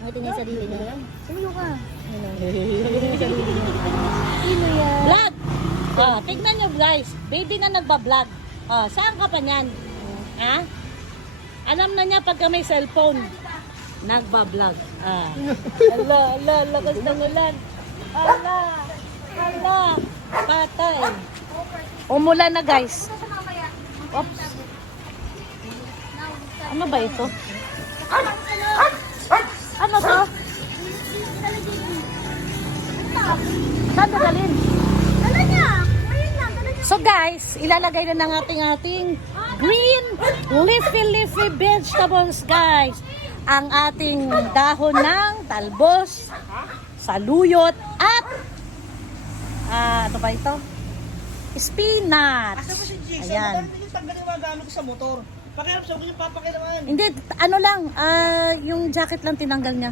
Nakita niya yung sarili niya. Sumuyo ka. Sino yan? Vlog! Tignan nyo guys, baby na nagbablog. Saan ka pa niyan? Ha? Alam na niya pagka may cellphone. Nagbablog. Ala, lakas ng ulan. Ala, patay. Umulan na guys. Oops. Ano ba ito? Ano to? Saan dadalhin? Dala niya! Ayun lang, dala niya. So guys, ilalagay na ng ating green leafy vegetables guys. Ang ating dahon ng talbos, saluyot at ano ba ito? Spinach. Asa ba si Jig? Ayan. Saan yung tanggalin yung gamit ko sa motor? Pakiram sa yung papakilaman. Hindi, ano lang, yung jacket lang tinanggal niya.